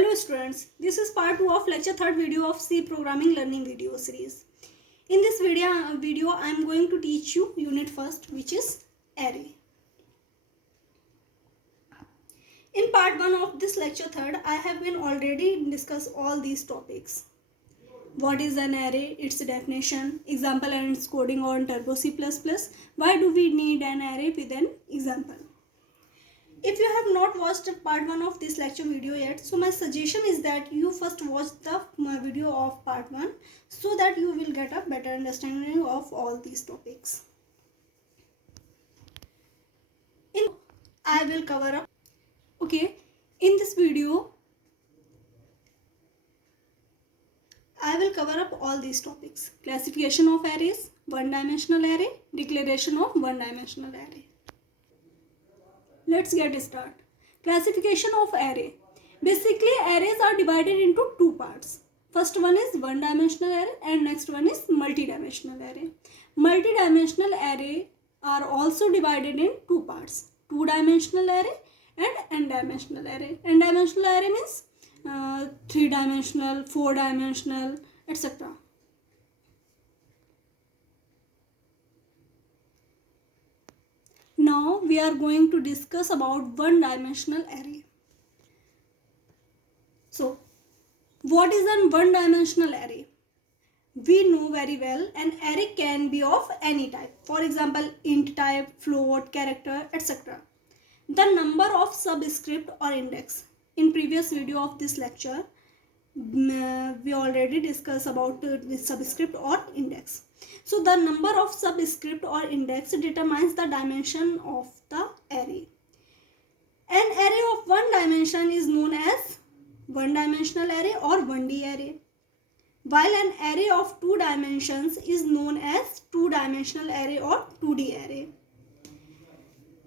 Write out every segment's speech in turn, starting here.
Hello students, this is part 2 of lecture 3rd video of C programming learning video series. In this video I am going to teach you unit first, which is array. In part 1 of this lecture 3rd, I have been already discussed all these topics. What is an array, its definition, example and its coding on Turbo C++. Why do we need an array with an example? If you have not watched part 1 of this lecture video yet, so my suggestion is that you first watch the video of part 1 so that you will get a better understanding of all these topics. I will cover up. In this video, I will cover up all these topics. Classification of arrays, one-dimensional array, declaration of one-dimensional array. Let's get started. Classification of array. Basically, arrays are divided into two parts. First one is one-dimensional array and next one is multi-dimensional array. Multi-dimensional array are also divided in two parts. Two-dimensional array and n-dimensional array. N-dimensional array means three-dimensional, four-dimensional, etc. Now we are going to discuss about one-dimensional array. So, what is a one-dimensional array? We know very well an array can be of any type. For example, int type, float, character, etc. The number of subscript or index. In previous video of this lecture, we already discussed about the subscript or index. So the number of subscript or index determines the dimension of the array. An array of one dimension is known as one-dimensional array or 1D array, while an array of two dimensions is known as two-dimensional array or 2D array.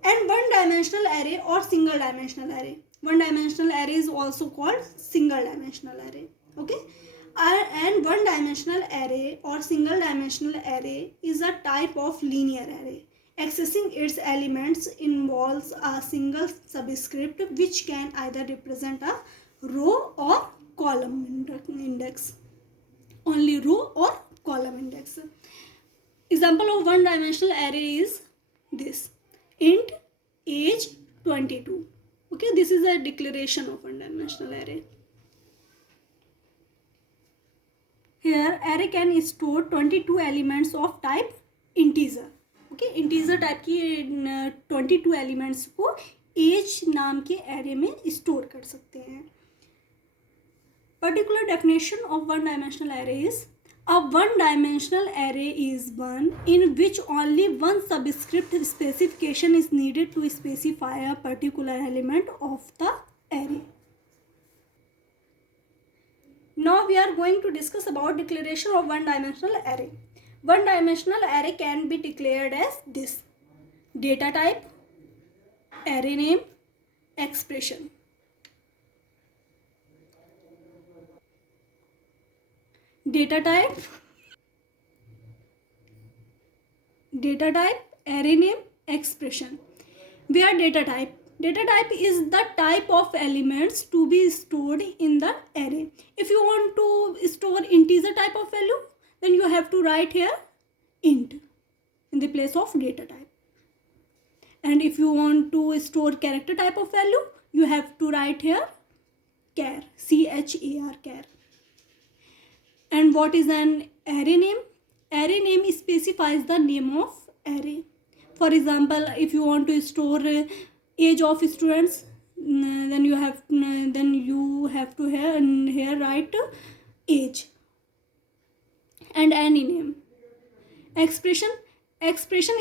And one-dimensional array or single-dimensional array. One-dimensional array is also called single-dimensional array. And one-dimensional array or single-dimensional array is a type of linear array. Accessing its elements involves a single subscript which can either represent a row or column index. Only row or column index. Example of one-dimensional array is this. Int age 22. This is a declaration of one-dimensional array. Here, array can store 22 elements of type integer. Integer type की 22 elements को age नाम के array में store कर सकते हैं. Particular definition of one-dimensional array is a one-dimensional array is one in which only one subscript specification is needed to specify a particular element of the array. Now we are going to discuss about declaration of one-dimensional array. One-dimensional array can be declared as this: data type, array name, expression. Data type, array name, expression. Where data type is the type of elements to be stored in the array. If you want to store integer type of value, then you have to write here int in the place of data type. And if you want to store character type of value, you have to write here char, C-H-A-R, char. And what is an array name? Array name specifies the name of array. For example, if you want to store age of students, then you have to here write age. And any name. Expression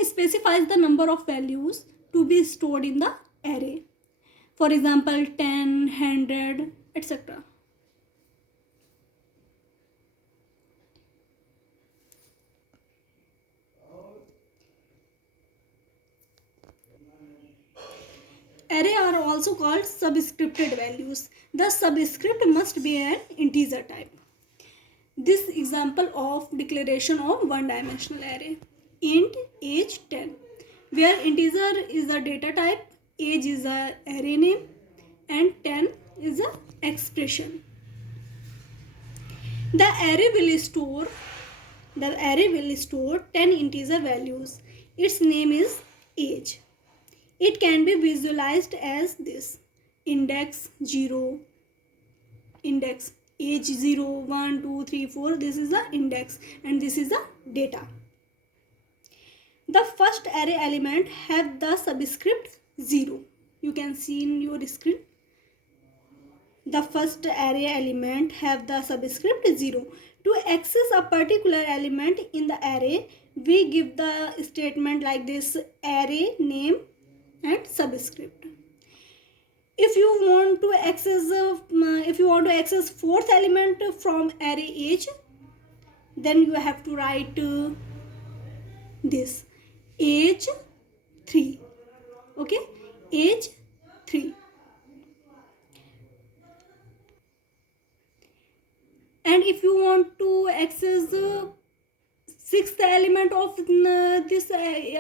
specifies the number of values to be stored in the array. For example, 10, 100, etc. Array are also called subscripted values. The subscript must be an integer type. This example of declaration of one-dimensional array. Int age 10, where integer is a data type, age is a array name, and 10 is a expression. The array will store 10 integer values. Its name is age. It can be visualized as this: index 0, index age 0, 1, 2, 3, 4. This is the index and this is the data. The first array element have the subscript 0. You can see in your screen. The first array element have the subscript 0. To access a particular element in the array, we give the statement like this: array name and subscript. If you want to access fourth element from array age, then you have to write this: age 3. Okay, age 3. And if you want to access sixth element of this array,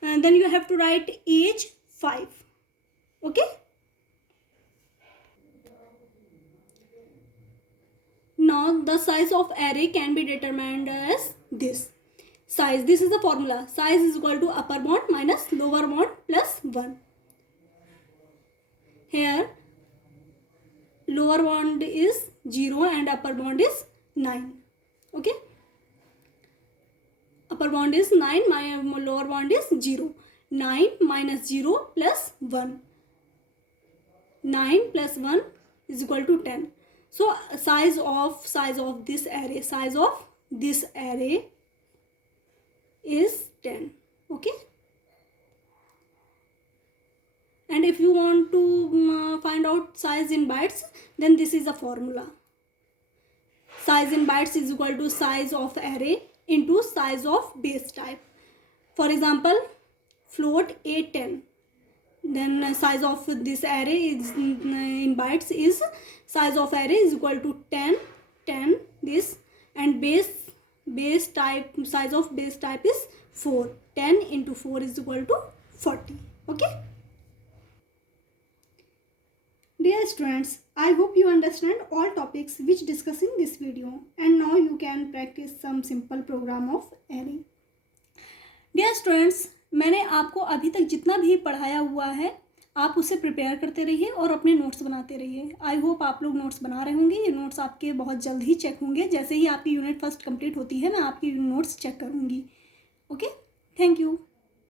then you have to write age 5. Okay. Now the size of array can be determined as this. Size, this is the formula. Size is equal to upper bound minus lower bound plus 1. Here lower bound is 0 and upper bound is 9. Okay. Upper bound is 9, my lower bound is 0. 9 minus 0 plus 1. 9 plus 1 is equal to 10. So size of this array is 10. Okay. And if you want to find out size in bytes, then this is the formula. Size in bytes is equal to size of array into size of base type. For example, float A10. Then size of this array is in bytes is size of array is equal to 10 this, and base type, size of base type is 4. 10 into 4 is equal to 40. Okay. Dear students, I hope you understand all topics which discussed in this video, and now you can practice some simple program of array. Dear students, मैंने आपको अभी तक जितना भी पढ़ाया हुआ है आप उसे प्रिपेयर करते रहिए और अपने नोट्स बनाते रहिए. आई होप आप लोग नोट्स बना रहे होंगे. ये नोट्स आपके बहुत जल्द ही चेक होंगे. जैसे ही आपकी यूनिट फर्स्ट कंप्लीट होती है मैं आपकी नोट्स चेक करूँगी. Okay, thank you.